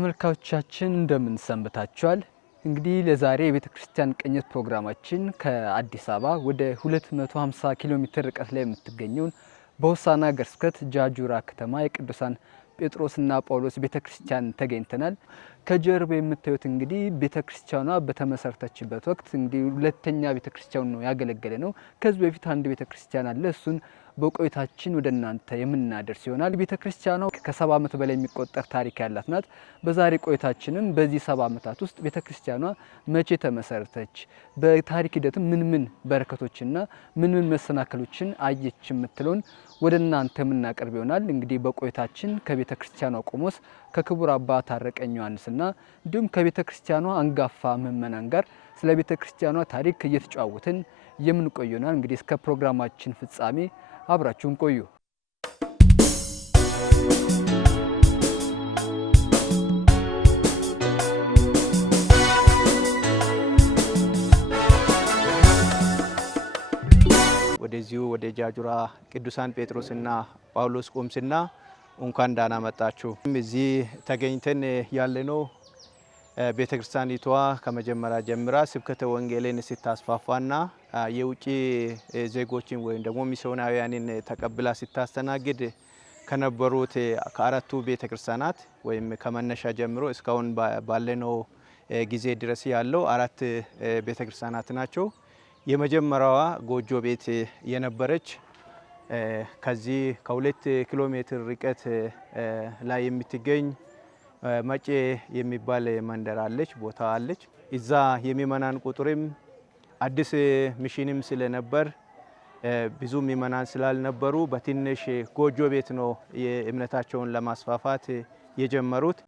ተመልካቾቻችን እንደምን ሰንብታችኋል? እንግዲህ ለዛሬ የቤተክርስቲያን ቅኝት ፕሮግራማችን ከአዲስ አበባ ወደ 250 ኪሎ ሜትር ርቀት ላይ የምትገኘውን በሆሳዕና ሀገረ ስብከት ጃጁራ ከተማ የቅዱሳን ጴጥሮስና ጳውሎስ ቤተክርስቲያን ተገኝተናል። ከጀርባ የምታዩት እንግዲህ ቤተክርስቲያኗ በተመሰረተችበት ወቅት እንግዲህ ሁለተኛ ቤተክርስቲያን ነው ያገለገለ ነው። ከዚህ በፊት አንድ ቤተክርስቲያን አለ። እሱን በቆይታችን ወደ እናንተ የምናደርስ ይሆናል። ቤተክርስቲያኗ ከ70 ዓመት በላይ የሚቆጠር ታሪክ ያላት ናት። በዛሬ ቆይታችንም በዚህ 70 ዓመታት ውስጥ ቤተክርስቲያኗ መቼ ተመሰረተች፣ በታሪክ ሂደትም ምን በረከቶችና ምን መሰናክሎችን አየች የምትለውን ወደ እናንተ የምናቀርብ ይሆናል። እንግዲህ በቆይታችን ከቤተክርስቲያኗ ቆሞስ ከክቡር አባ ታረቀኝ ዮሐንስና እንዲሁም ከቤተክርስቲያኗ አንጋፋ ምእመናን ጋር ስለ ቤተክርስቲያኗ ታሪክ እየተጨዋወትን የምንቆይ ይሆናል። እንግዲህ እስከ ፕሮግራማችን ፍጻሜ አብራችሁን ቆዩ። ወደዚሁ ወደ ጃጁራ ቅዱሳን ጴጥሮስና ጳውሎስ ቁምስና እንኳን ዳና መጣችሁ። እዚህ ተገኝተን ያለነው ቤተክርስቲያኒቷ ከመጀመሪያ ጀምራ ስብከተ ወንጌልን ስታስፋፋና የውጪ ዜጎችን ወይም ደግሞ ሚስዮናውያንን ተቀብላ ስታስተናግድ ከነበሩት ከአራቱ ቤተክርስቲያናት ወይም ከመነሻ ጀምሮ እስካሁን ባለነው ጊዜ ድረስ ያለው አራት ቤተክርስቲያናት ናቸው። የመጀመሪያዋ ጎጆ ቤት የነበረች ከዚህ ከ2 ኪሎ ሜትር ርቀት ላይ የምትገኝ መጬ የሚባል መንደር አለች፣ ቦታ አለች። እዛ የሚመናን ቁጥርም አዲስ ሚሽንም ስለነበር ብዙ ሚመናን ስላልነበሩ በትንሽ ጎጆ ቤት ነው የእምነታቸውን ለማስፋፋት የጀመሩት።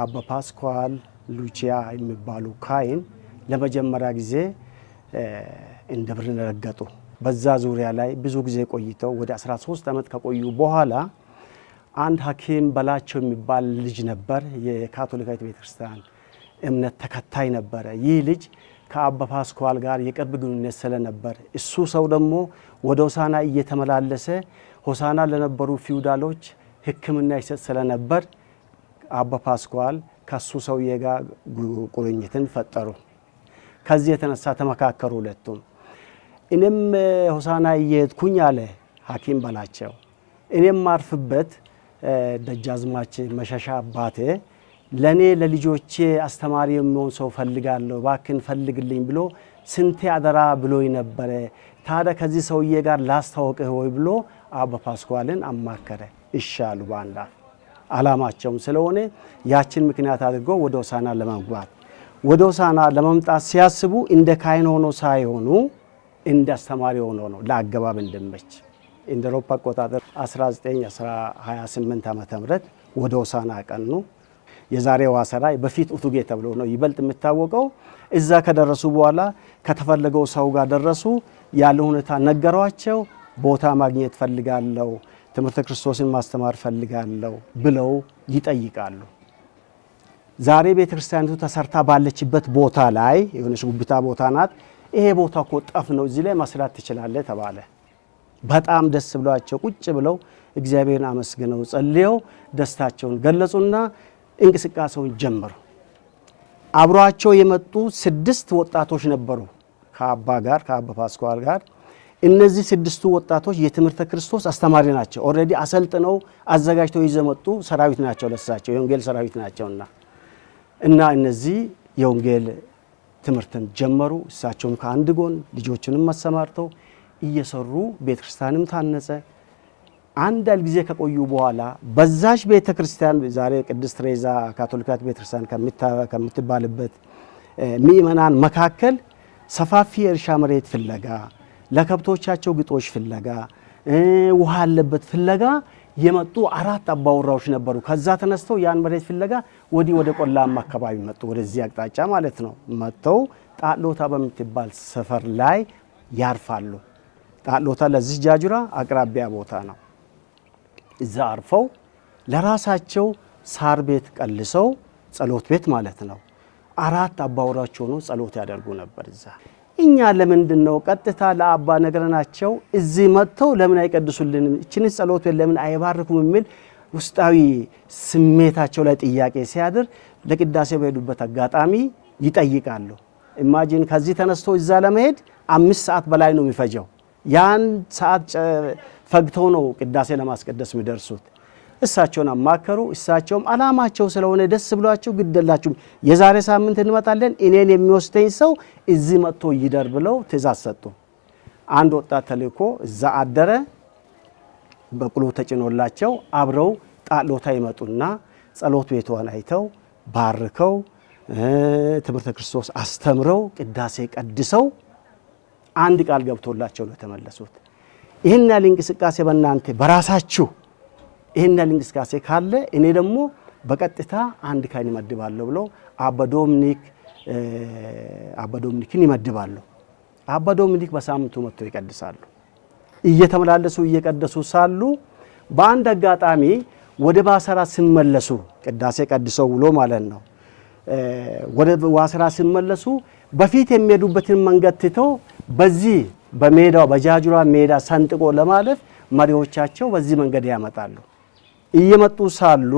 አባ ፓስኳል ሉቺያ የሚባሉ ካህን ለመጀመሪያ ጊዜ እንደ ብርን ረገጡ። በዛ ዙሪያ ላይ ብዙ ጊዜ ቆይተው ወደ 13 ዓመት ከቆዩ በኋላ አንድ ሐኪም በላቸው የሚባል ልጅ ነበር። የካቶሊካዊት ቤተክርስቲያን እምነት ተከታይ ነበረ። ይህ ልጅ ከአባ ፓስኳል ጋር የቅርብ ግንኙነት ስለነበር እሱ ሰው ደግሞ ወደ ሆሳዕና እየተመላለሰ ሆሳዕና ለነበሩ ፊውዳሎች ሕክምና ይሰጥ ስለነበር አባ ፓስኳል ከሱ ሰውዬ ጋር ቁርኝትን ፈጠሩ። ከዚህ የተነሳ ተመካከሩ ሁለቱም። እኔም ሆሳዕና እየሄድኩኝ አለ ሐኪም በላቸው፣ እኔም ማርፍበት ደጃዝማች መሸሻ አባቴ ለኔ ለልጆቼ አስተማሪ የሚሆን ሰው ፈልጋለሁ ባክን ፈልግልኝ ብሎ ስንቴ አደራ ብሎኝ ነበረ። ታዲያ ከዚህ ሰውዬ ጋር ላስተዋውቅህ ወይ ብሎ አባ ፓስኳልን አማከረ። ይሻሉ ባንዳ አላማቸውም ስለሆነ ያችን ምክንያት አድርገው ወደ ሆሳዕና ለመግባት ወደ ሆሳዕና ለመምጣት ሲያስቡ እንደ ካህን ሆኖ ሳይሆኑ እንደ አስተማሪ ሆኖ ነው ለአገባብ እንደመች እንደ አውሮፓ አቆጣጠር 1928 ዓመተ ምህረት ወደ ሆሳዕና ቀኑ። የዛሬው ዋሰራ በፊት ኡቱጌ ተብሎ ነው ይበልጥ የምታወቀው። እዛ ከደረሱ በኋላ ከተፈለገው ሰው ጋር ደረሱ። ያለው ሁኔታ ነገሯቸው። ቦታ ማግኘት ፈልጋለሁ፣ ትምህርተ ክርስቶስን ማስተማር ፈልጋለሁ ብለው ይጠይቃሉ። ዛሬ ቤተክርስቲያኒቱ ተሰርታ ባለችበት ቦታ ላይ የሆነች ጉብታ ቦታ ናት። ይሄ ቦታ እኮ ጠፍ ነው፣ እዚህ ላይ መስራት ትችላለህ ተባለ። በጣም ደስ ብሏቸው ቁጭ ብለው እግዚአብሔርን አመስግነው ጸልየው ደስታቸውን ገለጹና እንቅስቃሴውን ጀመሩ። አብሯቸው የመጡ 6 ወጣቶች ነበሩ ከአባ ፓስኳል ጋር። እነዚህ 6ቱ ወጣቶች የትምህርተ ክርስቶስ አስተማሪ ናቸው። ኦልሬዲ አሰልጥነው አዘጋጅተው ይዘመጡ ሰራዊት ናቸው። ለሳቸው የወንጌል ሰራዊት ናቸውና እነዚህ የወንጌል ትምህርትን ጀመሩ። እሳቸውም ከአንድ ጎን ልጆቹንም አሰማርተው እየሰሩ ቤተክርስቲያንም ታነጸ። አንዳንድ ጊዜ ከቆዩ በኋላ በዛች ቤተክርስቲያን ዛሬ ቅድስት ትሬዛ ካቶሊካዊት ቤተክርስቲያን ከምትባልበት ምእመናን መካከል ሰፋፊ የእርሻ መሬት ፍለጋ፣ ለከብቶቻቸው ግጦሽ ፍለጋ፣ ውሃ ያለበት ፍለጋ የመጡ 4 አባወራዎች ነበሩ። ከዛ ተነስተው ያን መሬት ፍለጋ ወደ ቆላማ አካባቢ መጡ። ወደዚህ አቅጣጫ ማለት ነው። መጥተው ጣሎታ በምትባል ሰፈር ላይ ያርፋሉ። ጣሎታ ለዚህ ጃጁራ አቅራቢያ ቦታ ነው። እዛ አርፈው ለራሳቸው ሳር ቤት ቀልሰው ጸሎት ቤት ማለት ነው 4 አባወራዎች ሆኖ ጸሎት ያደርጉ ነበር እዛ። እኛ ለምንድን ነው ቀጥታ ለአባ ነገርናቸው እዚህ መጥተው ለምን አይቀድሱልንም እቺን ጸሎት ለምን አይባርኩም የሚል ውስጣዊ ስሜታቸው ላይ ጥያቄ ሲያድር ለቅዳሴ በሄዱበት አጋጣሚ ይጠይቃሉ። ኢማጂን ከዚህ ተነስቶ እዛ ለመሄድ 5 ሰዓት በላይ ነው የሚፈጀው። ያን ሰዓት ፈግተው ነው ቅዳሴ ለማስቀደስ የሚደርሱት። እሳቸውን አማከሩ። እሳቸውም አላማቸው ስለሆነ ደስ ብሏቸው ግደላችሁ የዛሬ ሳምንት እንመጣለን እኔን የሚወስደኝ ሰው እዚህ መጥቶ ይደር ብለው ትእዛዝ ሰጡ። አንድ ወጣት ተልኮ እዛ አደረ። በቅሎ ተጭኖላቸው አብረው ጣሎታ ይመጡና ጸሎት ቤቷን አይተው ባርከው ትምህርተ ክርስቶስ አስተምረው ቅዳሴ ቀድሰው አንድ ቃል ገብቶላቸው ነው ተመለሱት። ይሄን ያህል እንቅስቃሴ በእናንተ በራሳችሁ ይሄን ያህል እንቅስቃሴ ካለ እኔ ደግሞ በቀጥታ አንድ ካህን ይመድባለሁ ብለው አባ ዶሚኒክን ይመድባሉ። አባ ዶሚኒክ በሳምንቱ መጥተው ይቀድሳሉ። እየተመላለሱ እየቀደሱ ሳሉ በአንድ አጋጣሚ ወደ ባሰራ ሲመለሱ ቅዳሴ ቀድሰው ውሎ ማለት ነው። ወደ ዋሰራ ሲመለሱ በፊት የሚሄዱበትን መንገድ ትተው በዚህ በሜዳው በጃጁራ ሜዳ ሰንጥቆ ለማለፍ መሪዎቻቸው በዚህ መንገድ ያመጣሉ። እየመጡ ሳሉ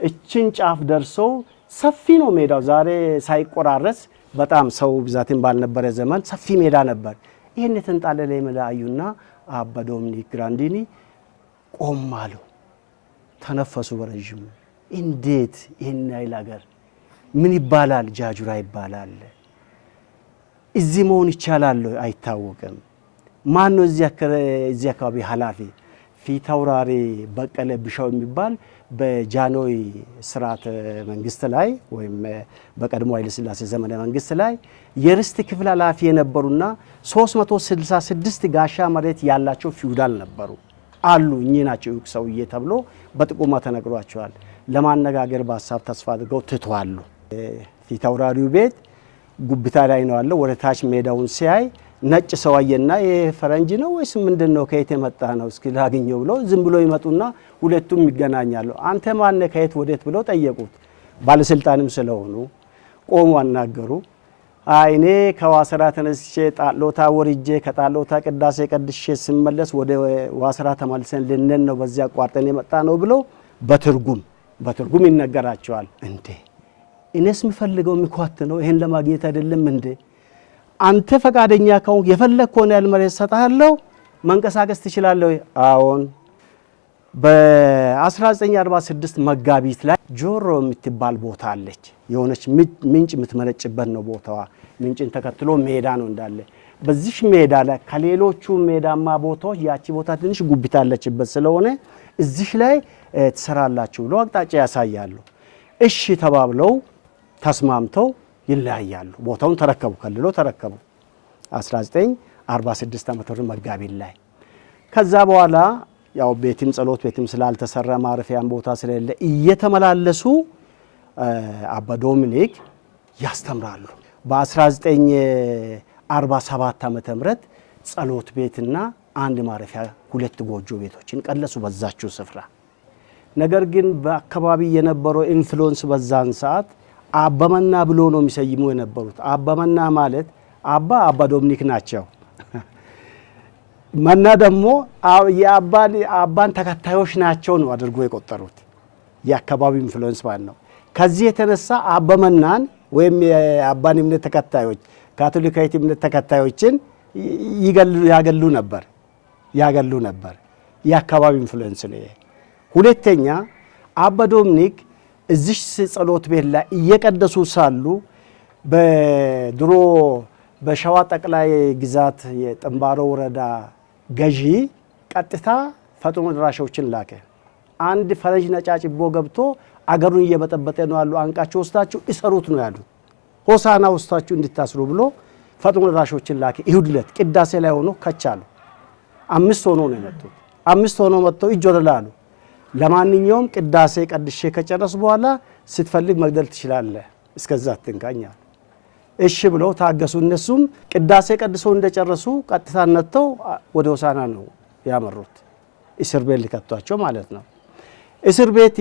እችን ጫፍ ደርሰው ሰፊ ነው ሜዳው። ዛሬ ሳይቆራረስ በጣም ሰው ብዛትን ባልነበረ ዘመን ሰፊ ሜዳ ነበር። ይሄን የተንጣለለ ሜዳ አዩና አባ ዶሚኒክ ግራንዲኒ ቆም አሉ። ተነፈሱ በረጅሙ። እንዴት ይሄን ያህል አገር ምን ይባላል? ጃጁራ ይባላል። እዚህ መሆን ይቻላል አይታወቅም። ማን ነው እዚህ አካባቢ ኃላፊ? ፊታውራሪ በቀለ ቢሻው የሚባል በጃኖይ ስርዓተ መንግስት ላይ ወይም በቀድሞ ኃይለ ሥላሴ ዘመነ መንግስት ላይ የርስት ክፍል ኃላፊ የነበሩና 366 ጋሻ መሬት ያላቸው ፊውዳል ነበሩ አሉ። እኚህ ናቸው ሰውዬ ተብሎ በጥቁማ ተነግሯቸዋል። ለማነጋገር በሀሳብ ተስፋ አድርገው ትተዋሉ። ፊታውራሪው ቤት ጉብታ ላይ ነው ያለው። ወደ ታች ሜዳውን ሲያይ ነጭ ሰው አየና የፈረንጅ ነው ወይስ ምንድነው ከየት የመጣ ነው እስኪ ላግኘው ብሎ ዝም ብሎ ይመጡና ሁለቱም ይገናኛሉ። አንተ ማን ነህ ከየት ወዴት ብለው ጠየቁት። ባለስልጣንም ስለሆኑ ቆሙ አናገሩ። እኔ ከዋሰራ ተነስቼ ጣሎታ ወርጄ ከጣሎታ ቅዳሴ ቀድሼ ስመለስ ወደ ዋሰራ ተመልሰን ልነን ነው በዚያ አቋርጠን የመጣ ነው ብለው በትርጉም ይነገራቸዋል። እንዴ እኔስ የምፈልገው ምኳት ነው ይሄን ለማግኘት አይደለም እንዴ? አንተ ፈቃደኛ ከሆንክ የፈለግከውን ያህል መሬት ሰጣለሁ መንቀሳቀስ ትችላለህ? አዎን። በ1946 መጋቢት ላይ ጆሮ የምትባል ቦታ አለች። የሆነች ምንጭ የምትመነጭበት ነው ቦታዋ። ምንጭን ተከትሎ ሜዳ ነው እንዳለ። በዚህ ሜዳ ላይ ከሌሎቹ ሜዳማ ቦታዎች ያቺ ቦታ ትንሽ ጉብታ አለችበት ስለሆነ እዚህ ላይ ትሰራላችሁ ብሎ አቅጣጫ ያሳያሉ። እሺ ተባብለው ተስማምተው ይለያያሉ። ቦታውን ተረከቡ፣ ከልሎ ተረከቡ 1946 ዓመተ ምህረት መጋቢት ላይ። ከዛ በኋላ ያው ቤትም ጸሎት ቤትም ስላልተሰራ ማረፊያን ቦታ ስለሌለ እየተመላለሱ አባ ዶሚኒክ ያስተምራሉ። በ1947 ዓመተ ምህረት ጸሎት ቤትና አንድ ማረፊያ 2 ጎጆ ቤቶችን ቀለሱ በዛችው ስፍራ። ነገር ግን በአካባቢ የነበረው ኢንፍሉዌንስ በዛን ሰዓት አባመና ብሎ ነው የሚሰይሙ የነበሩት። አባመና ማለት አባ ዶሚኒክ ናቸው። መና ደግሞ የአባን ተከታዮች ናቸው ነው አድርጎ የቆጠሩት የአካባቢው ኢንፍሉዌንስ ማለት ነው። ከዚህ የተነሳ አባመናን ወይም የአባን እምነት ተከታዮች ካቶሊካዊት እምነት ተከታዮችን ያገሉ ነበር የአካባቢው ኢንፍሉዌንስ ነው። ሁለተኛ አባ ዶሚኒክ እዚህ ጸሎት ቤት ላይ እየቀደሱ ሳሉ በድሮ በሸዋ ጠቅላይ ግዛት የጥንባሮ ወረዳ ገዢ ቀጥታ ፈጥኖ ደራሾችን ላከ። አንድ ፈረንጅ ነጫጭቦ ገብቶ አገሩን እየበጠበጠ ነው ያሉ አንቃቸው ወስታችሁ እሰሩት ነው ያሉ። ሆሳና ወስታችሁ እንድታስሩ ብሎ ፈጥኖ ደራሾችን ላከ። ይሁድ ዕለት ቅዳሴ ላይ ሆኖ ከቻሉ 5 ሆኖ ነው የመጡት። 5 ሆኖ መጥተው ይጆደላሉ። ለማንኛውም ቅዳሴ ቀድሼ ከጨረሱ በኋላ ስትፈልግ መግደል ትችላለህ፣ እስከዛ አትንካኛል። እሺ ብለው ታገሱ። እነሱም ቅዳሴ ቀድሰው እንደጨረሱ ቀጥታ ነጥተው ወደ ሆሳና ነው ያመሩት። እስር ቤት ሊከቷቸው ማለት ነው። እስር ቤት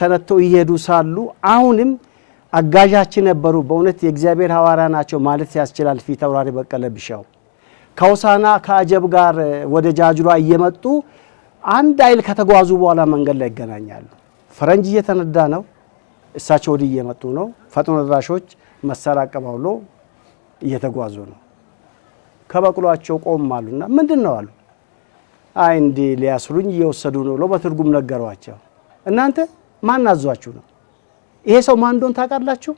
ተነተው ይሄዱ ሳሉ አሁንም አጋዣችን ነበሩ። በእውነት የእግዚአብሔር ሐዋርያ ናቸው ማለት ያስችላል። ፊት አውራሪ በቀለ ቢሻው ከሆሳና ከአጀብ ጋር ወደ ጃጁራ እየመጡ አንድ አይል ከተጓዙ በኋላ መንገድ ላይ ይገናኛሉ። ፈረንጅ እየተነዳ ነው፣ እሳቸው ወዲህ እየመጡ ነው። ፈጥኖ ደራሾች መሳሪያ አቀባብሎ እየተጓዙ ነው። ከበቅሏቸው ቆም አሉና ምንድን ነው አሉ። አይ እንዲህ ሊያስሩኝ እየወሰዱ ነው ብሎ በትርጉም ነገሯቸው። እናንተ ማን አዟችሁ ነው? ይሄ ሰው ማን እንደሆነ ታውቃላችሁ?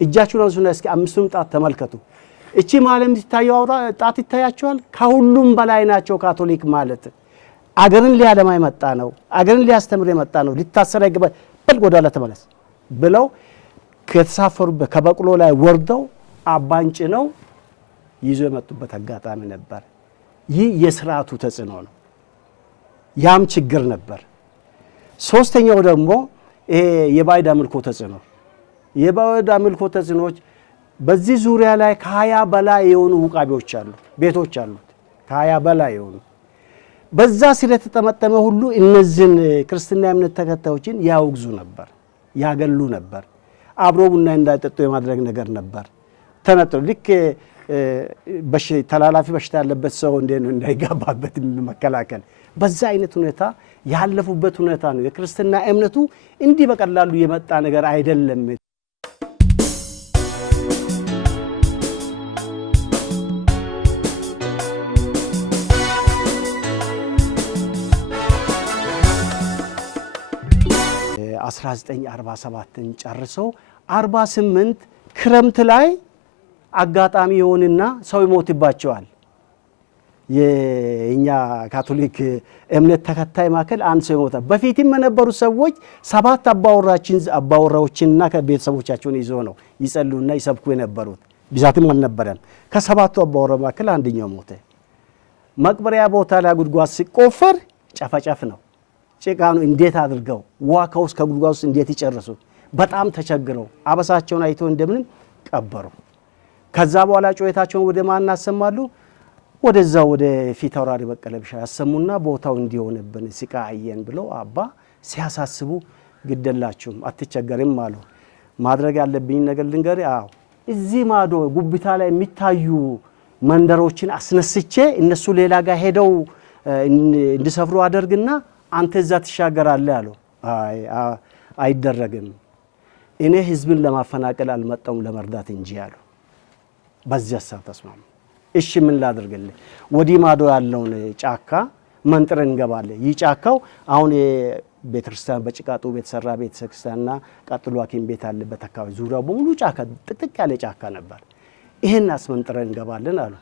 እጃችሁን አንሱና እስኪ አምስቱን ጣት ተመልከቱ። እቺ ማለት የምትታየው ጣት ይታያችኋል? ከሁሉም በላይ ናቸው። ካቶሊክ ማለት አገርን ሊያለማ የመጣ ነው፣ አገርን ሊያስተምር የመጣ ነው። ሊታሰር አይገባም። በል ወደኋላ ተመለስ ብለው ከተሳፈሩበት ከበቅሎ ላይ ወርደው አባንጭ ነው ይዞ የመጡበት አጋጣሚ ነበር። ይህ የስርዓቱ ተጽዕኖ ነው። ያም ችግር ነበር። ሶስተኛው ደግሞ የባዕድ አምልኮ ተጽዕኖ። የባዕድ አምልኮ ተጽዕኖች በዚህ ዙሪያ ላይ ከ20 በላይ የሆኑ ውቃቢዎች አሉ፣ ቤቶች አሉት። ከ20 በላይ የሆኑ በዛ ስር የተጠመጠመ ሁሉ እነዚህን ክርስትና እምነት ተከታዮችን ያወግዙ ነበር፣ ያገሉ ነበር። አብሮ ቡና እንዳይጠጡ የማድረግ ነገር ነበር። ተነጥሎ ልክ ተላላፊ በሽታ ያለበት ሰው እንዳይጋባበት መከላከል። በዛ አይነት ሁኔታ ያለፉበት ሁኔታ ነው። የክርስትና እምነቱ እንዲህ በቀላሉ የመጣ ነገር አይደለም። ን ጨርሰው 48 ክረምት ላይ አጋጣሚ የሆንና ሰው ይሞትባቸዋል። የኛ ካቶሊክ እምነት ተከታይ ማከል አንድ ሰው ይሞታል። በፊትም የነበሩ ሰዎች 7 አባወራዎችንና ከቤተሰቦቻቸውን ይዞ ነው ይጸልዩና ይሰብኩ የነበሩት። ብዛትም አልነበረም። ከ7ቱ አባወራ ማከል አንደኛው ሞተ። መቅበሪያ ቦታ ላይ ጉድጓድ ሲቆፈር ጨፈጨፍ ነው፣ ጭቃ ነው። እንዴት አድርገው ውሃ ከውስጥ ከጉድጓድ ውስጥ እንዴት ይጨርሱ? በጣም ተቸግረው አበሳቸውን አይቶ እንደምንም ቀበሩ። ከዛ በኋላ ጩኸታቸውን ወደ ማን ያሰማሉ? ወደዛ ወደ ፊት አውራሪ በቀለ ቢሻው ያሰሙና ቦታው እንዲሆንብን ሲቃየን ብለው አባ ሲያሳስቡ ግደላችሁም አትቸገርም አሉ። ማድረግ ያለብኝ ነገር ልንገር። አዎ እዚህ ማዶ ጉብታ ላይ የሚታዩ መንደሮችን አስነስቼ እነሱ ሌላ ጋር ሄደው እንዲሰፍሩ አደርግና አንተ እዛ ትሻገራለህ አሉ። አይ አይደረግም፣ እኔ ህዝብን ለማፈናቀል አልመጣሁም ለመርዳት እንጂ አሉ። በዚያ ሀሳብ ተስማሙ። እሺ ምን ላድርግልህ? ወዲህ ማዶ ያለውን ጫካ መንጥረን እንገባለን። ይህ ጫካው አሁን ቤተክርስቲያን በጭቃጡ የተሰራ ቤተክርስቲያንና ቀጥሎ ሐኪም ቤት ያለበት አካባቢ ዙሪያው በሙሉ ጫካ ጥቅጥቅ ያለ ጫካ ነበር። ይሄን አስመንጥረን እንገባለን አሉ።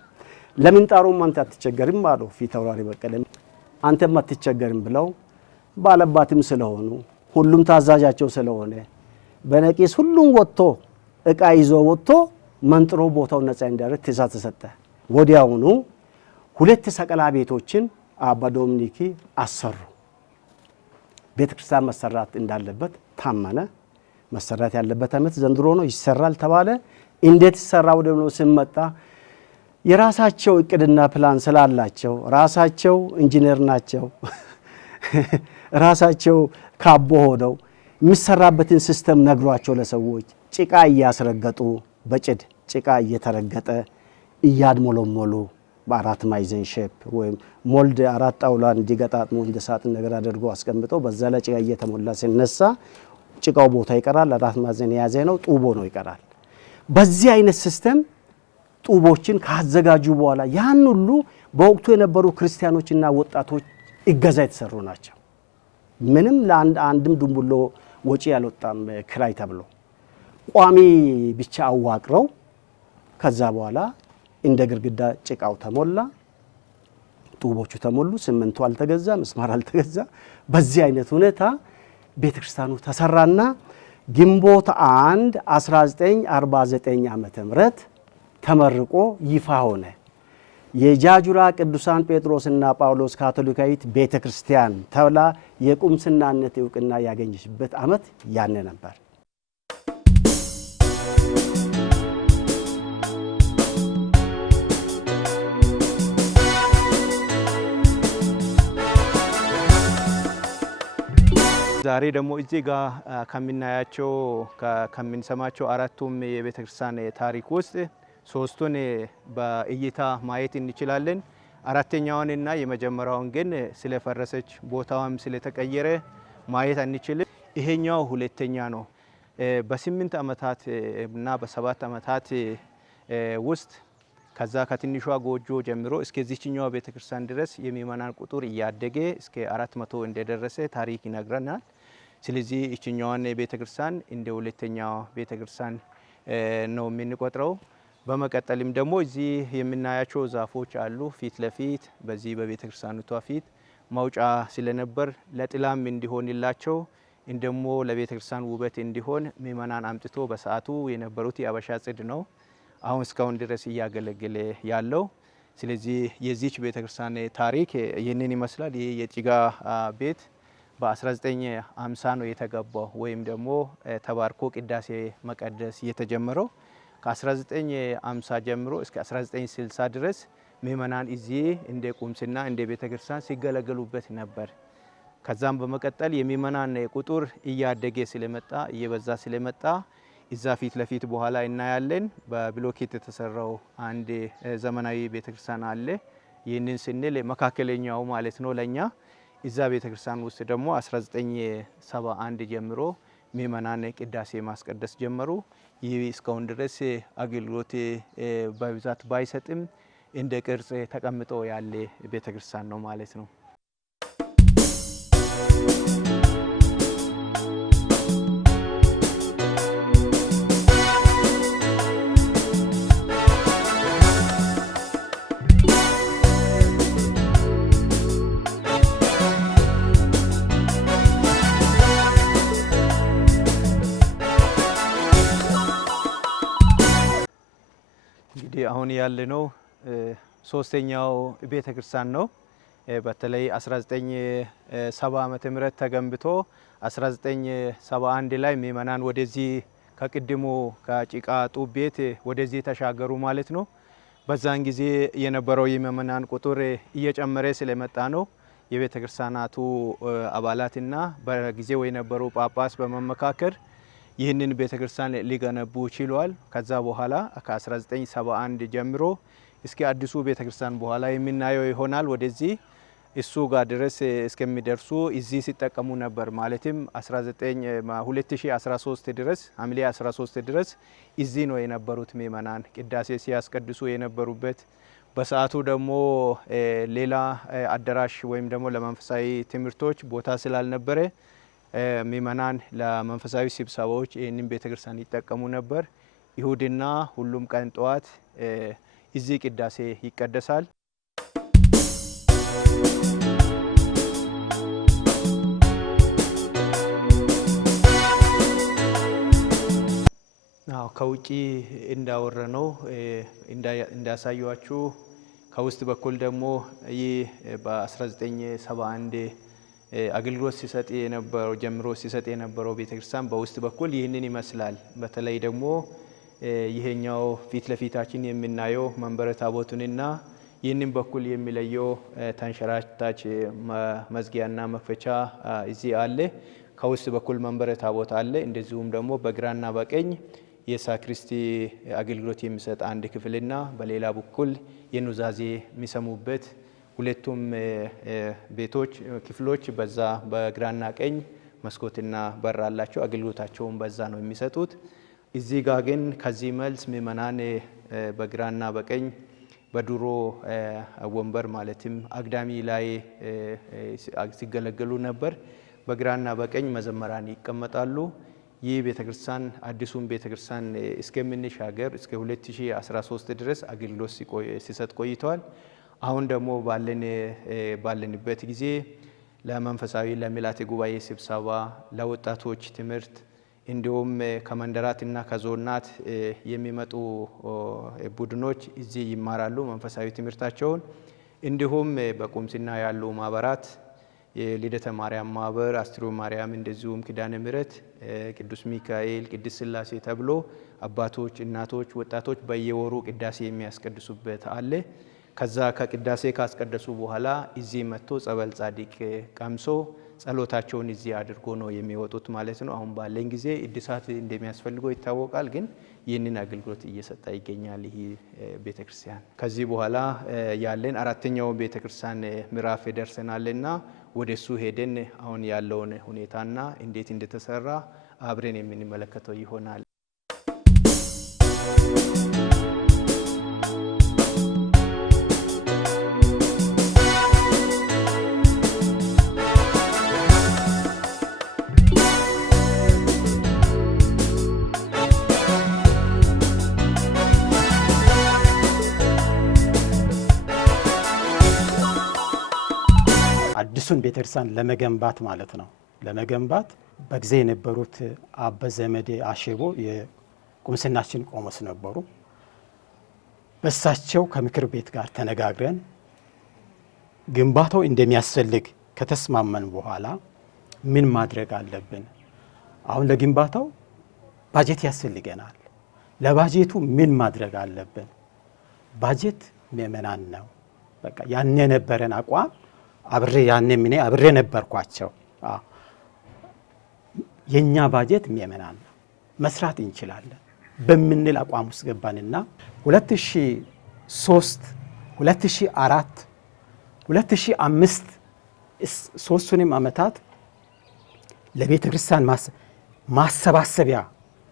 ለምንጣሩም አንተ አትቸገርም አሉ ፊት አውራሪ በቀለ። አንተም አትቸገርም ብለው ባለባትም ስለሆኑ ሁሉም ታዛዣቸው ስለሆነ በነቂስ ሁሉም ወጥቶ እቃ ይዞ ወጥቶ መንጥሮ ቦታው ነፃ እንዲያደርግ ትእዛዝ ተሰጠ። ወዲያውኑ 2 ሰቀላ ቤቶችን አባ ዶሚኒክ አሰሩ። ቤተክርስቲያን መሰራት እንዳለበት ታመነ። መሰራት ያለበት ዓመት ዘንድሮ ነው፣ ይሰራል ተባለ። እንዴት ይሰራው ደግሞ ሲመጣ የራሳቸው እቅድና ፕላን ስላላቸው ራሳቸው ኢንጂነር ናቸው። ራሳቸው ካቦ ሆደው የሚሰራበትን ሲስተም ነግሯቸው ለሰዎች ጭቃ እያስረገጡ በጭድ ጭቃ እየተረገጠ እያድሞለሞሉ በአራት ማዕዘን ሼፕ ወይም ሞልድ 4 ጣውላ እንዲገጣጥሙ እንደ ሳጥን ነገር አድርገው አስቀምጠው በዛ ላይ ጭቃ እየተሞላ ሲነሳ ጭቃው ቦታ ይቀራል። 4 ማዕዘን የያዘ ነው፣ ጡቦ ነው ይቀራል። በዚህ አይነት ሲስተም ጡቦችን ካዘጋጁ በኋላ ያን ሁሉ በወቅቱ የነበሩ ክርስቲያኖችና ወጣቶች እገዛ የተሰሩ ናቸው። ምንም ለአንድም ድንቡሎ ወጪ ያልወጣም ክራይ ተብሎ ቋሚ ብቻ አዋቅረው ከዛ በኋላ እንደ ግርግዳ ጭቃው ተሞላ፣ ጡቦቹ ተሞሉ። ሲሚንቶ አልተገዛ፣ ምስማር አልተገዛ። በዚህ አይነት ሁኔታ ቤተክርስቲያኑ ተሰራና ግንቦት 1 1949 ዓመተ ምህረት ተመርቆ ይፋ ሆነ። የጃጁራ ቅዱሳን ጴጥሮስና ጳውሎስ ካቶሊካዊት ቤተክርስቲያን ተብላ የቁምስናነት እውቅና ያገኘችበት ዓመት ያነ ነበር። ዛሬ ደግሞ እዚህ ጋር ከምናያቸው ከምንሰማቸው አራቱም የቤተክርስቲያን ታሪክ ውስጥ ሶስቱን በእይታ ማየት እንችላለን። አራተኛውንና የመጀመሪያውን ግን ስለፈረሰች ቦታዋም ስለተቀየረ ማየት አንችልም። ይሄኛው ሁለተኛ ነው። በ8 ዓመታት እና በ7 ዓመታት ውስጥ ከዛ ከትንሿ ጎጆ ጀምሮ እስከዚህኛው ቤተክርስቲያን ድረስ የሚመናን ቁጥር እያደገ እስከ 400 እንደደረሰ ታሪክ ይነግረናል። ስለዚህ እችኛዋን ቤተክርስቲያን እንደ ሁለተኛው ቤተክርስቲያን ነው የምንቆጥረው። በመቀጠልም ደግሞ እዚህ የምናያቸው ዛፎች አሉ። ፊት ለፊት በዚህ በቤተክርስቲያኒቷ ፊት መውጫ ስለነበር ለጥላም እንዲሆንላቸው እንደሞ ለቤተክርስቲያን ውበት እንዲሆን ምእመናን አምጥቶ በሰዓቱ የነበሩት የአበሻ ጽድ ነው አሁን እስካሁን ድረስ እያገለገለ ያለው። ስለዚህ የዚች ቤተክርስቲያን ታሪክ ይህንን ይመስላል። ይህ የጭጋ ቤት በ1950 ነው የተገባው ወይም ደግሞ ተባርኮ ቅዳሴ መቀደስ የተጀመረው። ከ1950 ጀምሮ እስከ 1960 ድረስ ምእመናን እዚህ እንደ ቁምስና እንደ ቤተክርስቲያን ሲገለገሉበት ነበር። ከዛም በመቀጠል የምእመናን ቁጥር እያደገ ስለመጣ እየበዛ ስለመጣ እዛ ፊት ለፊት በኋላ እናያለን በብሎኬት የተሰራው አንድ ዘመናዊ ቤተክርስቲያን አለ። ይህንን ስንል መካከለኛው ማለት ነው ለኛ። እዛ ቤተክርስቲያን ውስጥ ደግሞ 1971 ጀምሮ ምእመናን ቅዳሴ ማስቀደስ ጀመሩ። ይህ እስካሁን ድረስ አገልግሎት በብዛት ባይሰጥም እንደ ቅርጽ ተቀምጦ ያለ ቤተክርስቲያን ነው ማለት ነው። እንግዲህ አሁን ያለነው ሶስተኛው ቤተክርስቲያን ነው። በተለይ 1970 ዓመተ ምህረት ተገንብቶ 1971 ላይ ምእመናን ወደዚህ ከቅድሙ ከጭቃ ጡብ ቤት ወደዚህ ተሻገሩ ማለት ነው። በዛን ጊዜ የነበረው የምእመናን ቁጥር እየጨመረ ስለመጣ ነው የቤተክርስቲያናቱ አባላትና በጊዜው የነበሩ ጳጳስ በመመካከር ይህንን ቤተክርስቲያን ሊገነቡ ችሏል። ከዛ በኋላ ከ1971 ጀምሮ እስከ አዲሱ ቤተክርስቲያን በኋላ የምናየው ይሆናል። ወደዚህ እሱ ጋር ድረስ እስከሚደርሱ እዚህ ሲጠቀሙ ነበር። ማለትም 2013 ድረስ ሐምሌ 13 ድረስ እዚህ ነው የነበሩት ምእመናን ቅዳሴ ሲያስቀድሱ የነበሩበት። በሰዓቱ ደግሞ ሌላ አዳራሽ ወይም ደግሞ ለመንፈሳዊ ትምህርቶች ቦታ ስላልነበረ ምእመናን ለመንፈሳዊ ስብሰባዎች ይህንን ቤተክርስቲያን ይጠቀሙ ነበር። ይሁድና ሁሉም ቀን ጠዋት እዚህ ቅዳሴ ይቀደሳል። ከውጪ እንዳወረነው እንዳሳያችሁ ከውስጥ በኩል ደግሞ ይህ በ1971 አገልግሎት ሲሰጥ የነበረው ጀምሮ ሲሰጥ የነበረው ቤተክርስቲያን በውስጥ በኩል ይህንን ይመስላል። በተለይ ደግሞ ይሄኛው ፊት ለፊታችን የምናየው መንበረ ታቦቱንና ይህንን በኩል የሚለየው ተንሸራታች መዝጊያና መክፈቻ እዚህ አለ። ከውስጥ በኩል መንበረ ታቦት አለ። እንደዚሁም ደግሞ በግራና በቀኝ የሳክሪስቲ አገልግሎት የሚሰጥ አንድ ክፍልና በሌላ በኩል የኑዛዜ የሚሰሙበት ሁለቱም ቤቶች ክፍሎች በዛ በግራና ቀኝ መስኮትና በር አላቸው። አገልግሎታቸውን በዛ ነው የሚሰጡት። እዚህ ጋር ግን ከዚህ መልስ ምእመናን በግራና በቀኝ በድሮ ወንበር ማለትም አግዳሚ ላይ ሲገለገሉ ነበር። በግራና በቀኝ መዘመራን ይቀመጣሉ። ይህ ቤተክርስቲያን አዲሱን ቤተክርስቲያን እስከምንሻገር እስከ 2013 ድረስ አገልግሎት ሲሰጥ ቆይተዋል። አሁን ደግሞ ባለንበት ጊዜ ለመንፈሳዊ ለምልዓተ ጉባኤ ስብሰባ፣ ለወጣቶች ትምህርት እንዲሁም ከመንደራትና ከዞናት የሚመጡ ቡድኖች እዚህ ይማራሉ መንፈሳዊ ትምህርታቸውን። እንዲሁም በቁምስና ያሉ ማህበራት የልደተ ማርያም ማህበር፣ አስትሮ ማርያም፣ እንደዚሁም ኪዳነ ምሕረት፣ ቅዱስ ሚካኤል፣ ቅድስት ሥላሴ ተብሎ አባቶች፣ እናቶች፣ ወጣቶች በየወሩ ቅዳሴ የሚያስቀድሱበት አለ። ከዛ ከቅዳሴ ካስቀደሱ በኋላ እዚህ መጥቶ ጸበል ጻድቅ ቀምሶ ጸሎታቸውን እዚህ አድርጎ ነው የሚወጡት ማለት ነው። አሁን ባለን ጊዜ እድሳት እንደሚያስፈልገው ይታወቃል። ግን ይህንን አገልግሎት እየሰጠ ይገኛል ይህ ቤተክርስቲያን። ከዚህ በኋላ ያለን አራተኛው ቤተክርስቲያን ምዕራፍ ደርሰናልና ወደሱ ሄደን አሁን ያለውን ሁኔታና እንዴት እንደተሰራ አብረን የምንመለከተው ይሆናል። አዲሱን ቤተክርስቲያን ለመገንባት ማለት ነው። ለመገንባት በጊዜ የነበሩት አባ ዘመዴ አሸቦ የቁምስናችን ቆሞስ ነበሩ። በሳቸው ከምክር ቤት ጋር ተነጋግረን ግንባታው እንደሚያስፈልግ ከተስማመን በኋላ ምን ማድረግ አለብን? አሁን ለግንባታው ባጀት ያስፈልገናል። ለባጀቱ ምን ማድረግ አለብን? ባጀት ምእመናን ነው። በቃ ያን የነበረን አቋም አብሬ ነበርኳቸው። የኛ ባጀት ምእመናን ነው፣ መስራት እንችላለን በምንል አቋም ውስጥ ገባንና 2003 2004 2005 ሶስቱንም ዓመታት ለቤተ ክርስቲያን ማሰባሰቢያ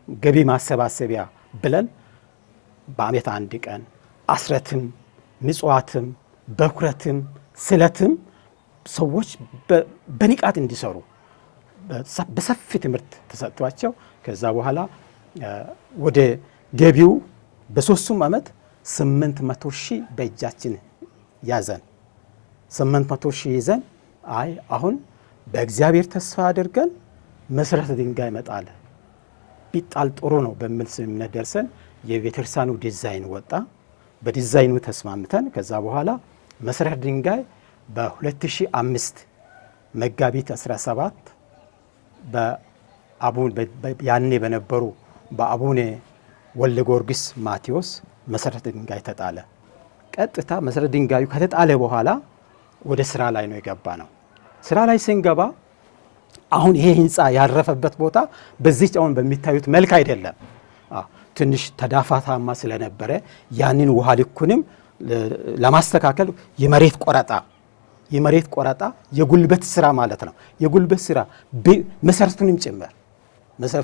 ገቢ ማሰባሰቢያ ብለን በዓመት አንድ ቀን አስረትም ምጽዋትም በኩረትም ስለትም ሰዎች በንቃት እንዲሰሩ በሰፊ ትምህርት ተሰጥቷቸው ከዛ በኋላ ወደ ገቢው በሶስቱም ዓመት 800,000 በእጃችን ያዘን። 800,000 ይዘን አሁን በእግዚአብሔር ተስፋ አድርገን መሰረተ ድንጋይ መጣል ቢጣል ጥሩ ነው በሚል ስምምነት ደርሰን የቤተክርስቲያኑ ዲዛይን ወጣ። በዲዛይኑ ተስማምተን ከዛ በኋላ መሰረተ ድንጋይ በ2005 መጋቢት 17 ያኔ በነበሩ በአቡነ ወልደ ጊዮርጊስ ማቴዎስ መሰረተ ድንጋይ ተጣለ። ቀጥታ መሰረተ ድንጋዩ ከተጣለ በኋላ ወደ ስራ ላይ ነው የገባ ነው። ስራ ላይ ስንገባ አሁን ይሄ ህንፃ ያረፈበት ቦታ በዚህ አሁን በሚታዩት መልክ አይደለም። ትንሽ ተዳፋታማ ስለነበረ ያንን ውሃ ልኩንም ለማስተካከል የመሬት ቆረጣ የጉልበት ስራ ማለት ነው። የጉልበት ስራ መሰረቱንም ጭምር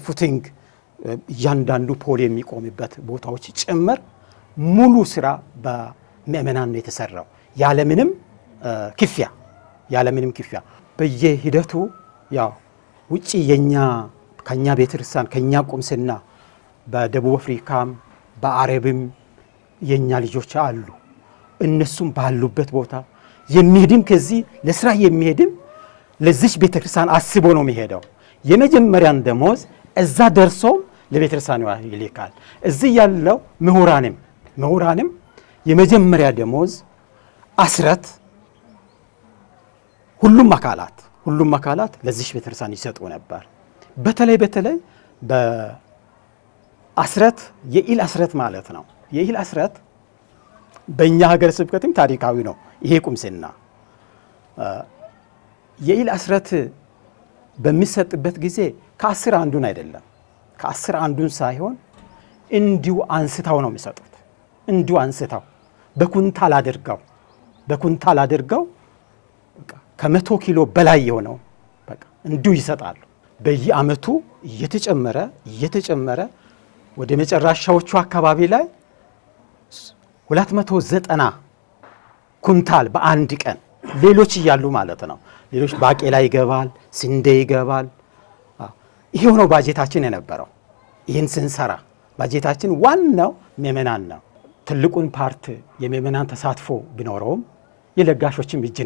ፉቲንግ እያንዳንዱ ፖል የሚቆምበት ቦታዎች ጭምር ሙሉ ስራ በምእመናን ነው የተሰራው ያለምንም ክፍያ። በየሂደቱ ያው ውጪ ከኛ ቤተክርስቲያን ከኛ ቁምስና በደቡብ አፍሪካም በአረብም የኛ ልጆች አሉ። እነሱም ባሉበት ቦታ የሚሄድም ከዚህ ለስራ የሚሄድም ለዚች ቤተክርስቲያን አስቦ ነው የሚሄደው። የመጀመሪያን ደሞዝ እዛ ደርሶም ለቤተክርስቲያኑ ይልካል። እዚህ ያለው ምሁራንም የመጀመሪያ ደሞዝ አስረት ሁሉም አካላት ለዚች ቤተክርስቲያን ይሰጡ ነበር። በተለይ በአስረት የኢል አስረት ማለት ነው። የኢል አስረት በእኛ ሀገር ስብከትም ታሪካዊ ነው። ይሄ ቁምስና የኢል አስረት በሚሰጥበት ጊዜ ከ10 አንዱን አይደለም፣ ከ10 አንዱን ሳይሆን እንዲሁ አንስተው ነው የሚሰጡት። እንዲሁ አንስተው በኩንታል አድርገው ከ100 ኪሎ በላይ የሆነው በቃ እንዲሁ ይሰጣሉ። በየአመቱ እየተጨመረ ወደ መጨረሻዎቹ አካባቢ ላይ 290 ኩንታል በአንድ ቀን ሌሎች እያሉ ማለት ነው። ሌሎች ባቄላ ይገባል፣ ስንዴ ይገባል። ይሄው ነው ባጀታችን የነበረው። ይህን ስንሰራ ባጀታችን ዋናው ምእመናን ነው። ትልቁን ፓርት የምእመናን ተሳትፎ ቢኖረውም የለጋሾችም እጅ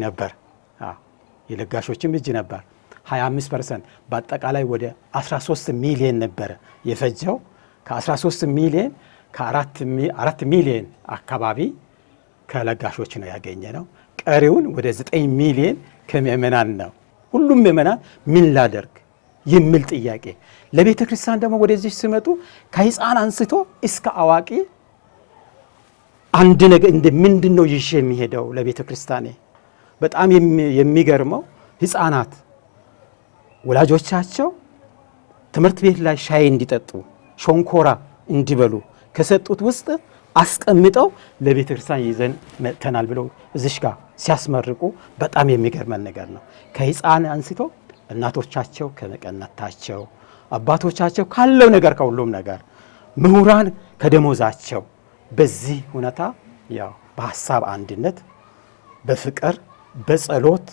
ነበር። 25% በአጠቃላይ ወደ 13 ሚሊዮን ነበረ የፈጀው። ከ13 ሚሊዮን ከ4 ሚሊዮን አካባቢ ከለጋሾች ነው ያገኘ ነው። ቀሪውን ወደ 9 ሚሊዮን ከምእመናን ነው። ሁሉም ምእመናን ምን ላደርግ የሚል ጥያቄ ለቤተ ክርስቲያን ደግሞ ወደዚህ ሲመጡ ከህፃን አንስቶ እስከ አዋቂ አንድ ነገር ምንድነው ይዤ የሚሄደው ለቤተ ክርስቲያኔ። በጣም የሚገርመው ህፃናት ወላጆቻቸው ትምህርት ቤት ላይ ሻይ እንዲጠጡ ሾንኮራ እንዲበሉ ከሰጡት ውስጥ አስቀምጠው ለቤተ ክርስቲያን ይዘን መጥተናል ብለው እዚሽ ጋር ሲያስመርቁ በጣም የሚገርመን ነገር ነው። ከሕፃን አንስቶ እናቶቻቸው ከመቀነታቸው፣ አባቶቻቸው ካለው ነገር ከሁሉም ነገር፣ ምሁራን ከደሞዛቸው በዚህ ሁኔታ ያው በሀሳብ አንድነት በፍቅር በጸሎት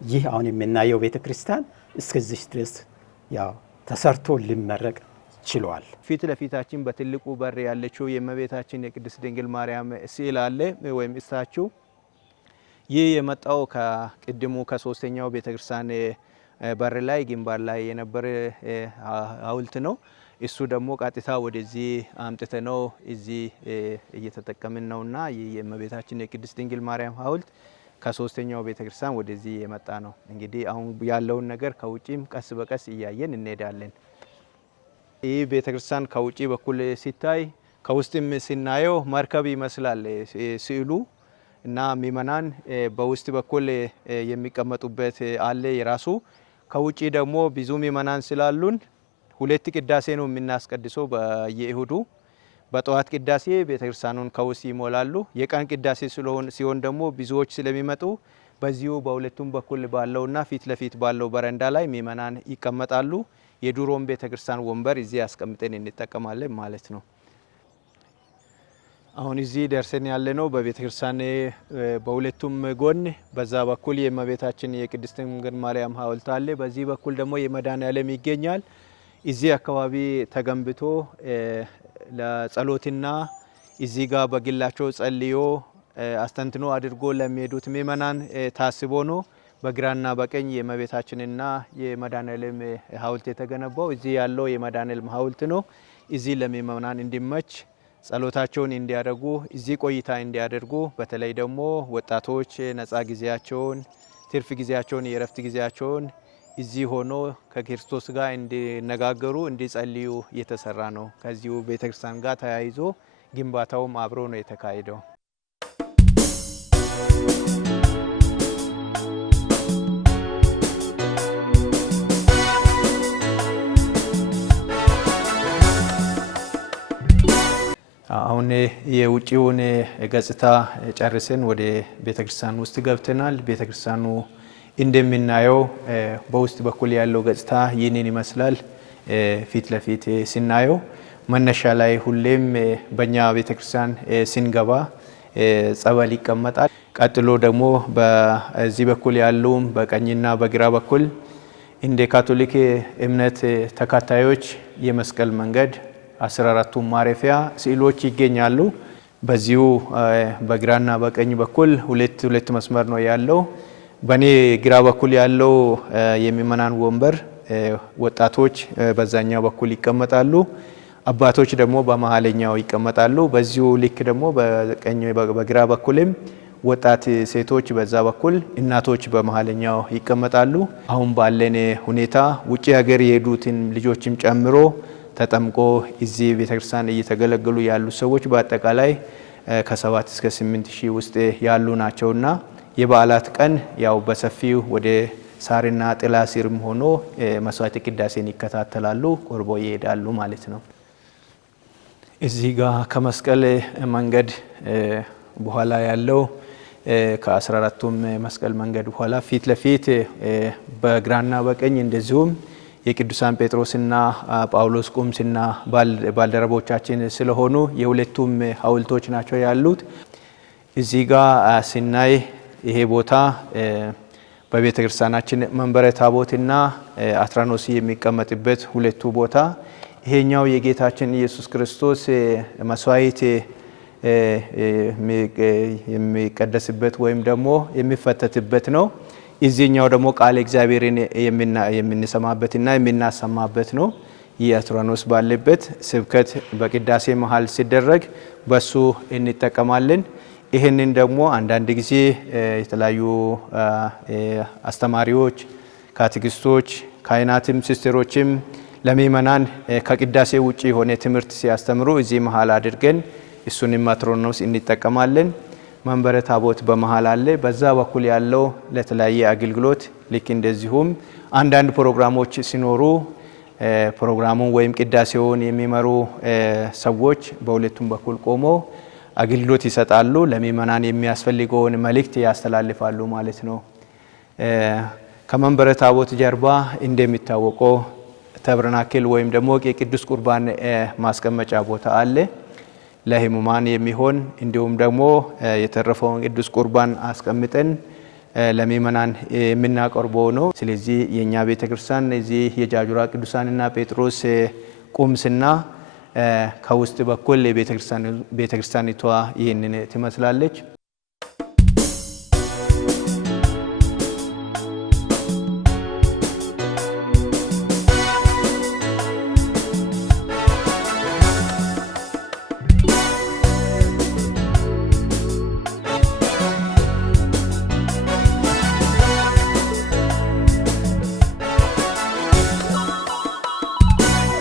ይህ አሁን የምናየው ቤተ ክርስቲያን እስከዚህ ድረስ ያው ተሰርቶ ሊመረቅ ችሏል። ፊት ለፊታችን በትልቁ በር ያለችው የእመቤታችን የቅድስት ድንግል ማርያም ስዕል አለ ወይም እስታችሁ። ይህ የመጣው ከቅድሙ ከሶስተኛው ቤተክርስቲያን በር ላይ ግንባር ላይ የነበረ ሐውልት ነው። እሱ ደግሞ ቀጥታ ወደዚህ አምጥተ ነው እዚህ እየተጠቀምን ነውና ይህ የእመቤታችን የቅድስት ድንግል ማርያም ሐውልት ከሶስተኛው ቤተክርስቲያን ወደዚህ የመጣ ነው። እንግዲህ አሁን ያለውን ነገር ከውጪም ቀስ በቀስ እያየን እንሄዳለን። ይህ ቤተክርስቲያን ከውጪ በኩል ሲታይ ከውስጥም ስናየው መርከብ ይመስላል ስዕሉ እና ምእመናን በውስጥ በኩል የሚቀመጡበት አለ የራሱ። ከውጪ ደግሞ ብዙ ምእመናን ስላሉን ሁለት ቅዳሴ ነው የምናስቀድሰው በየእሁዱ። በጠዋት ቅዳሴ ቤተክርስቲያኑን ከውስጥ ይሞላሉ። የቀን ቅዳሴ ሲሆን ደግሞ ብዙዎች ስለሚመጡ በዚሁ በሁለቱም በኩል ባለውና ፊት ለፊት ባለው በረንዳ ላይ ምእመናን ይቀመጣሉ። የድሮም ቤተክርስቲያን ወንበር እዚህ አስቀምጠን እንጠቀማለን ማለት ነው። አሁን እዚህ ደርሰን ያለነው በቤተክርስቲያን በሁለቱም ጎን በዛ በኩል የእመቤታችን የቅድስት ድንግል ማርያም ሐውልት አለ። በዚህ በኩል ደግሞ የመድኃኔዓለም ይገኛል። እዚህ አካባቢ ተገንብቶ ለጸሎትና እዚህ ጋር በግላቸው ጸልዮ አስተንትኖ አድርጎ ለሚሄዱት ምእመናን ታስቦ ነው በግራና በቀኝ የእመቤታችንና የመድኃኔዓለም ሐውልት የተገነባው። እዚህ ያለው የመድኃኔዓለም ሐውልት ነው። እዚህ ለምእመናን እንዲመች ጸሎታቸውን እንዲያደርጉ እዚህ ቆይታ እንዲያደርጉ በተለይ ደግሞ ወጣቶች ነፃ ጊዜያቸውን ትርፍ ጊዜያቸውን የእረፍት ጊዜያቸውን እዚህ ሆኖ ከክርስቶስ ጋር እንዲነጋገሩ እንዲጸልዩ የተሰራ ነው። ከዚሁ ቤተክርስቲያን ጋር ተያይዞ ግንባታውም አብሮ ነው የተካሄደው። አሁን የውጪውን ገጽታ ጨርሰን ወደ ቤተክርስቲያን ውስጥ ገብተናል። ቤተክርስቲያኑ እንደምናየው በውስጥ በኩል ያለው ገጽታ ይህንን ይመስላል። ፊት ለፊት ስናየው መነሻ ላይ ሁሌም በእኛ ቤተክርስቲያን ስንገባ ጸበል ይቀመጣል። ቀጥሎ ደግሞ በዚህ በኩል ያሉም በቀኝና በግራ በኩል እንደ ካቶሊክ እምነት ተከታዮች የመስቀል መንገድ 14ቱ ማረፊያ ስዕሎች ይገኛሉ። በዚሁ በግራና በቀኝ በኩል ሁለት መስመር ነው ያለው። በኔ ግራ በኩል ያለው የምእመናን ወንበር ወጣቶች በዛኛው በኩል ይቀመጣሉ፣ አባቶች ደግሞ በመሃለኛው ይቀመጣሉ። በዚሁ ልክ ደግሞ በቀኝ በግራ በኩልም ወጣት ሴቶች በዛ በኩል፣ እናቶች በመሃለኛው ይቀመጣሉ። አሁን ባለን ሁኔታ ውጪ ሀገር የሄዱትን ልጆችም ጨምሮ ተጠምቆ እዚህ ቤተክርስቲያን እየተገለገሉ ያሉ ሰዎች በአጠቃላይ ከ7 እስከ 8 ሺህ ውስጥ ያሉ ናቸውና የበዓላት ቀን ያው በሰፊው ወደ ሳርና ጥላ ስርም ሆኖ መስዋዕተ ቅዳሴን ይከታተላሉ፣ ቆርቦ ይሄዳሉ ማለት ነው። እዚህ ጋር ከመስቀል መንገድ በኋላ ያለው ከ14ቱም መስቀል መንገድ በኋላ ፊት ለፊት በግራና በቀኝ እንደዚሁም የቅዱሳን ጴጥሮስና ጳውሎስ ቁምስና ባልደረቦቻችን ስለሆኑ የሁለቱም ሐውልቶች ናቸው ያሉት። እዚህ ጋር ስናይ ይሄ ቦታ በቤተ ክርስቲያናችን መንበረ ታቦትና አትራኖስ የሚቀመጥበት ሁለቱ ቦታ፣ ይሄኛው የጌታችን ኢየሱስ ክርስቶስ መስዋዕት የሚቀደስበት ወይም ደግሞ የሚፈተትበት ነው። እዚህኛው ደግሞ ቃል እግዚአብሔርን የምንሰማበትና የምናሰማበት ነው። ይህ አትራኖስ ባለበት ስብከት በቅዳሴ መሃል ሲደረግ በሱ እንጠቀማለን። ይህንን ደግሞ አንዳንድ ጊዜ የተለያዩ አስተማሪዎች፣ ካቴኪስቶች፣ ካህናትም ሲስተሮችም ለምእመናን ከቅዳሴ ውጪ የሆነ ትምህርት ሲያስተምሩ እዚህ መሃል አድርገን እሱንም አትራኖስ እንጠቀማለን። መንበረ ታቦት በመሃል አለ። በዛ በኩል ያለው ለተለያየ አገልግሎት ልክ እንደዚሁም አንዳንድ ፕሮግራሞች ሲኖሩ ፕሮግራሙን ወይም ቅዳሴውን የሚመሩ ሰዎች በሁለቱም በኩል ቆሞ አገልግሎት ይሰጣሉ። ለምእመናን የሚያስፈልገውን መልእክት ያስተላልፋሉ ማለት ነው። ከመንበረ ታቦት ጀርባ እንደሚታወቀው ተብረናክል ወይም ደግሞ የቅዱስ ቁርባን ማስቀመጫ ቦታ አለ። ለህሙማን የሚሆን እንዲሁም ደግሞ የተረፈውን ቅዱስ ቁርባን አስቀምጠን ለምእመናን የምናቀርበው ነው። ስለዚህ የኛ ቤተክርስቲያን እዚህ የጃጁራ ቅዱሳንና ጴጥሮስ ቁምስና ከውስጥ በኩል ቤተክርስቲያኒቷ ይህንን ትመስላለች።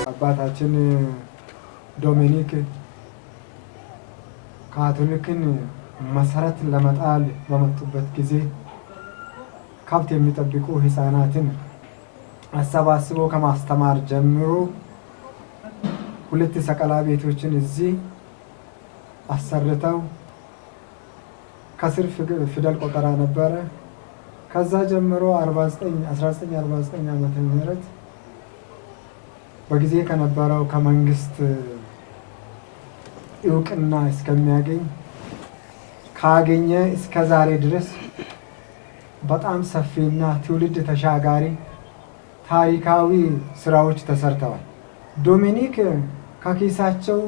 አባታችን ዶሚኒክ ካቶሊክን መሰረት ለመጣል በመጡበት ጊዜ ከብት የሚጠብቁ ህፃናትን አሰባስበው ከማስተማር ጀምሮ 2 ሰቀላ ቤቶችን እዚህ አሰርተው ከስር ፊደል ቆጠራ ነበረ። ከዛ ጀምሮ 1949 ዓመተ ምህረት በጊዜ ከነበረው ከመንግስት እውቅና እስከሚያገኝ ካገኘ እስከ ዛሬ ድረስ በጣም ሰፊና ትውልድ ተሻጋሪ ታሪካዊ ስራዎች ተሰርተዋል። ዶሚኒክ ከኪሳቸው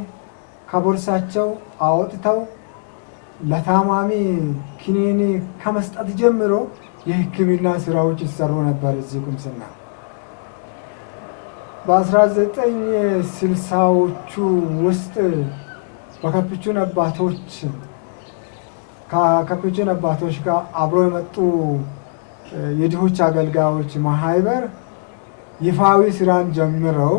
ከቦርሳቸው አወጥተው ለታማሚ ክኒኒ ከመስጠት ጀምሮ የሕክምና ስራዎች ይሰሩ ነበር እዚህ ቁምስና። በ1960ዎቹ ውስጥ በካፑቺን አባቶች ጋር አብሮ የመጡ የድሆች አገልጋዮች ማህበር ይፋዊ ስራን ጀምረው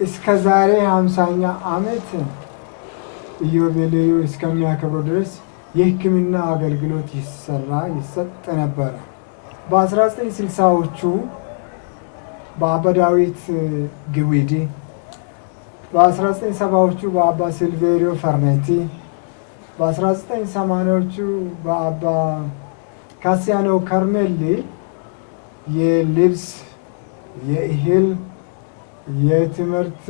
እስከ ዛሬ 50ኛ ዓመት ኢዮቤልዩ እስከሚያከብሩ ድረስ የሕክምና አገልግሎት ይሰጥ ነበር። በ1960ዎቹ በአባ ዳዊት ግዊዲ፣ በ1970ዎቹ በአባ ሲልቬሪዮ ፈርኔቲ፣ በ1980ዎቹ በአባ ካሲያኖ ካርሜሊ የልብስ፣ የእህል፣ የትምህርት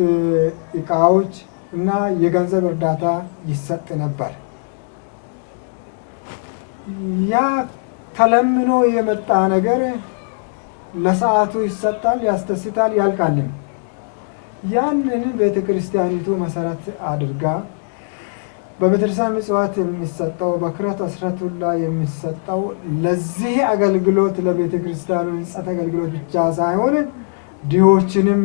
እቃዎች እና የገንዘብ እርዳታ ይሰጥ ነበር። ያ ተለምኖ የመጣ ነገር ለሰዓቱ ይሰጣል፣ ያስደስታል፣ ያልቃልም። ያንን ቤተ ክርስቲያኒቱ መሰረት አድርጋ በቤተክርስቲያን ምጽዋት የሚሰጠው በክረት አስራት ሁላ የሚሰጠው ለዚህ አገልግሎት ለቤተ ክርስቲያኑ ሕንጸት አገልግሎት ብቻ ሳይሆን ድሆችንም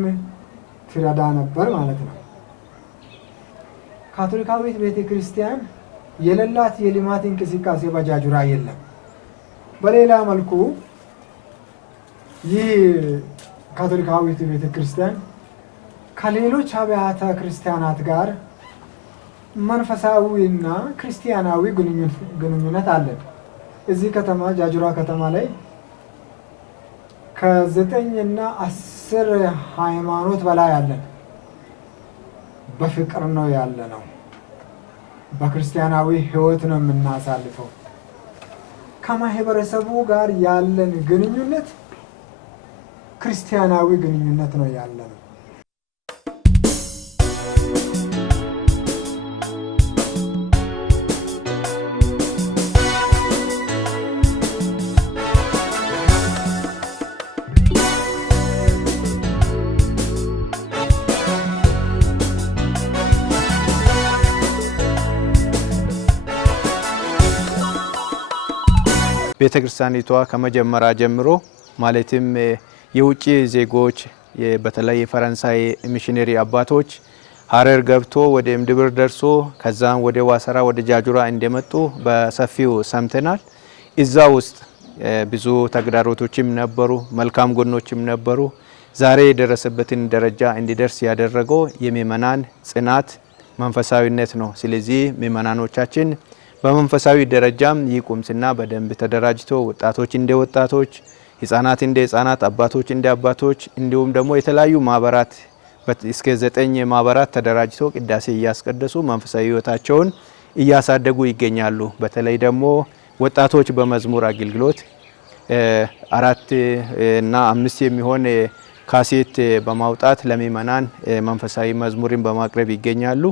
ትረዳ ነበር ማለት ነው። ካቶሊካዊት ቤተ ክርስቲያን የሌላት የልማት እንቅስቃሴ በጃጁራ የለም። በሌላ መልኩ ይህ ካቶሊካዊት ቤተ ክርስቲያን ከሌሎች አብያተ ክርስቲያናት ጋር መንፈሳዊና ክርስቲያናዊ ግንኙነት አለን። እዚህ ከተማ ጃጁራ ከተማ ላይ ከ9 እና 10 ሃይማኖት በላይ አለን። በፍቅር ነው ያለ ነው። በክርስቲያናዊ ህይወት ነው የምናሳልፈው። ከማህበረሰቡ ጋር ያለን ግንኙነት ክርስቲያናዊ ግንኙነት ነው ያለ ነው። ቤተ ክርስቲያኒቷ ከመጀመሪያ ጀምሮ ማለትም የውጭ ዜጎች በተለይ የፈረንሳይ ሚሽነሪ አባቶች ሀረር ገብቶ ወደ እምድብር ደርሶ ከዛም ወደ ዋሰራ ወደ ጃጁራ እንደመጡ በሰፊው ሰምተናል። እዛ ውስጥ ብዙ ተግዳሮቶችም ነበሩ፣ መልካም ጎኖችም ነበሩ። ዛሬ የደረሰበትን ደረጃ እንዲደርስ ያደረገው የምእመናን ጽናት፣ መንፈሳዊነት ነው። ስለዚህ ምእመናኖቻችን በመንፈሳዊ ደረጃም ይህ ቁምስና በደንብ ተደራጅቶ ወጣቶች እንደ ወጣቶች፣ ህፃናት እንደ ህፃናት፣ አባቶች እንደ አባቶች እንዲሁም ደግሞ የተለያዩ ማህበራት እስከ 9 ማህበራት ተደራጅቶ ቅዳሴ እያስቀደሱ መንፈሳዊ ህይወታቸውን እያሳደጉ ይገኛሉ። በተለይ ደግሞ ወጣቶች በመዝሙር አገልግሎት 4 እና 5 የሚሆን ካሴት በማውጣት ለምእመናን መንፈሳዊ መዝሙርን በማቅረብ ይገኛሉ።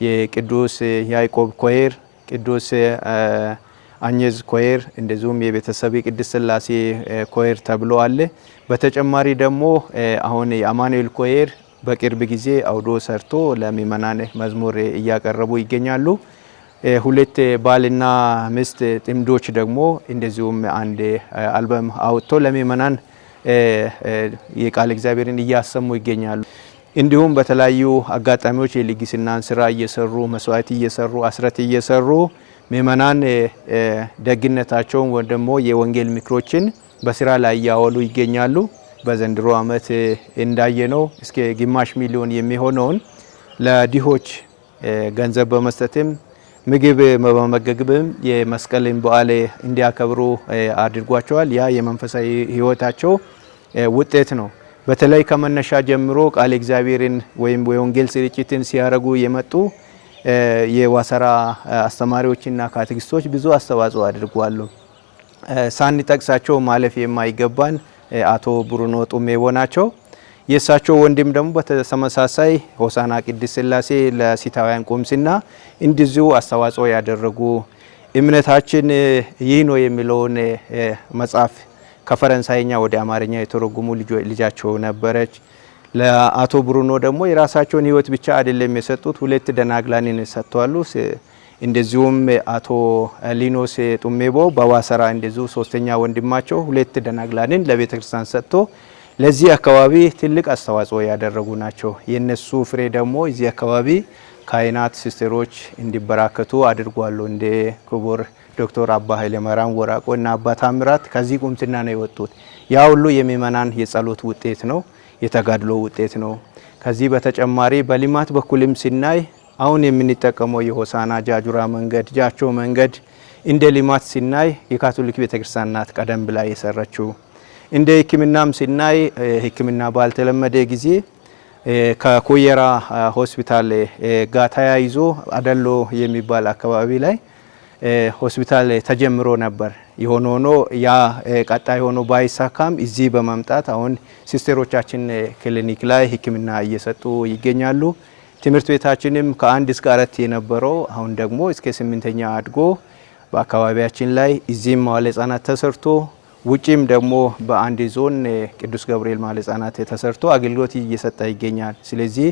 የቅዱስ ያዕቆብ ኮየር፣ ቅዱስ አኘዝ ኮየር እንደዚሁም የቤተሰብ ቅድስት ሥላሴ ኮየር ተብሎ አለ። በተጨማሪ ደግሞ አሁን የአማኑኤል ኮየር በቅርብ ጊዜ አውዶ ሰርቶ ለምእመናን መዝሙር እያቀረቡ ይገኛሉ። 2 ባልና ሚስት ጥምዶች ደግሞ እንደዚሁም አንድ አልበም አውጥቶ ለምእመናን የቃል እግዚአብሔርን እያሰሙ ይገኛሉ። እንዲሁም በተለያዩ አጋጣሚዎች የልግስናን ስራ እየሰሩ መስዋዕት እየሰሩ አስረት እየሰሩ ምእመናን ደግነታቸውን ወይ ደግሞ የወንጌል ምክሮችን በስራ ላይ እያወሉ ይገኛሉ። በዘንድሮ ዓመት እንዳየነው እስከ ግማሽ ሚሊዮን የሚሆነውን ለድሆች ገንዘብ በመስጠትም ምግብ በመመገብም የመስቀልን በዓል እንዲያከብሩ አድርጓቸዋል። ያ የመንፈሳዊ ህይወታቸው ውጤት ነው። በተለይ ከመነሻ ጀምሮ ቃል እግዚአብሔርን ወይም የወንጌል ስርጭትን ሲያደርጉ የመጡ የዋሰራ አስተማሪዎችና ካቴኪስቶች ብዙ አስተዋጽኦ አድርጓሉ። ሳንጠቅሳቸው ማለፍ የማይገባን አቶ ብሩኖ ጡሜቦ ናቸው። የእሳቸው ወንድም ደግሞ በተመሳሳይ ሆሳና ቅድስት ሥላሴ ለሲታውያን ቁምስና እንደዚሁ አስተዋጽኦ ያደረጉ እምነታችን ይህ ነው የሚለውን መጽሐፍ ከፈረንሳይኛ ወደ አማርኛ የተረጉሙ ልጃቸው ነበረች። ለአቶ ብሩኖ ደግሞ የራሳቸውን ህይወት ብቻ አይደለም የሰጡት፣ 2 ደናግላንን ሰጥተዋል። እንደዚሁም አቶ ሊኖስ ጡሜቦ በዋሰራ እንደዚሁ 3ኛ ወንድማቸው 2 ደናግላንን ለቤተ ክርስቲያን ሰጥቶ ለዚህ አካባቢ ትልቅ አስተዋጽኦ ያደረጉ ናቸው። የነሱ ፍሬ ደግሞ እዚህ አካባቢ ካህናት፣ ሲስተሮች እንዲበራከቱ አድርጓሉ። እንደ ክቡር ዶክተር አባ ኃይለማርያም ወራቆ እና አባ ታምራት ከዚህ ቁምስና ነው የወጡት። ያ ሁሉ የምእመናን የጸሎት ውጤት ነው፣ የተጋድሎ ውጤት ነው። ከዚህ በተጨማሪ በልማት በኩልም ሲናይ አሁን የምንጠቀመው የሆሳና ጃጁራ መንገድ፣ ጃቾ መንገድ እንደ ልማት ሲናይ የካቶሊክ ቤተክርስቲያን ናት ቀደም ብላ የሰራችው። እንደ ሕክምናም ሲናይ ሕክምና ባልተለመደ ጊዜ ከኮየራ ሆስፒታል ጋር ተያይዞ አደሎ የሚባል አካባቢ ላይ ሆስፒታል ተጀምሮ ነበር። የሆነ ሆኖ ያ ቀጣይ ሆኖ ባይሳካም እዚህ በመምጣት አሁን ሲስተሮቻችን ክሊኒክ ላይ ሕክምና እየሰጡ ይገኛሉ። ትምህርት ቤታችንም ከ1 እስከ 4 የነበረው አሁን ደግሞ እስከ 8ኛ አድጎ በአካባቢያችን ላይ እዚህም መዋዕለ ሕጻናት ተሰርቶ ውጪም ደግሞ በአንድ ዞን ቅዱስ ገብርኤል መዋዕለ ሕጻናት ተሰርቶ አገልግሎት እየሰጠ ይገኛል። ስለዚህ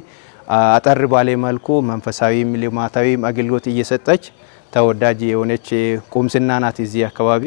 አጠር ባለ መልኩ መንፈሳዊ ልማታዊ አገልግሎት እየሰጠች ተወዳጅ የሆነች ቁምስና ናት እዚህ አካባቢ።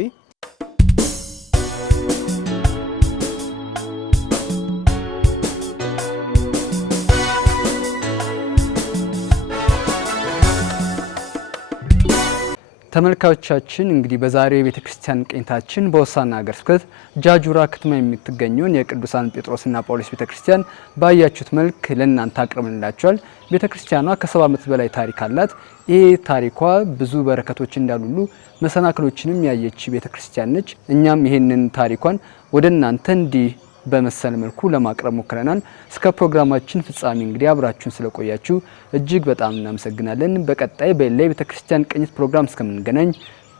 ተመልካቾቻችን እንግዲህ በዛሬው የቤተ ክርስቲያን ቅኝታችን በሆሳዕና ሀገረ ስብከት ጃጁራ ከተማ የምትገኘውን የቅዱሳን ጴጥሮስና ጳውሎስ ቤተ ክርስቲያን ባያችሁት መልክ ለእናንተ አቅርበንላችኋል። ቤተ ክርስቲያኗ ከ70 ዓመት በላይ ታሪክ አላት። ይህ ታሪኳ ብዙ በረከቶች እንዳሉሉ መሰናክሎችንም ያየች ቤተ ክርስቲያን ነች። እኛም ይሄንን ታሪኳን ወደ እናንተ እንዲህ በመሰለ መልኩ ለማቅረብ ሞክረናል። እስከ ፕሮግራማችን ፍጻሜ እንግዲህ አብራችሁን ስለቆያችሁ እጅግ በጣም እናመሰግናለን። በቀጣይ በሌላ የቤተ ክርስቲያን ቅኝት ፕሮግራም እስከምንገናኝ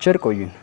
ቸር ቆዩን።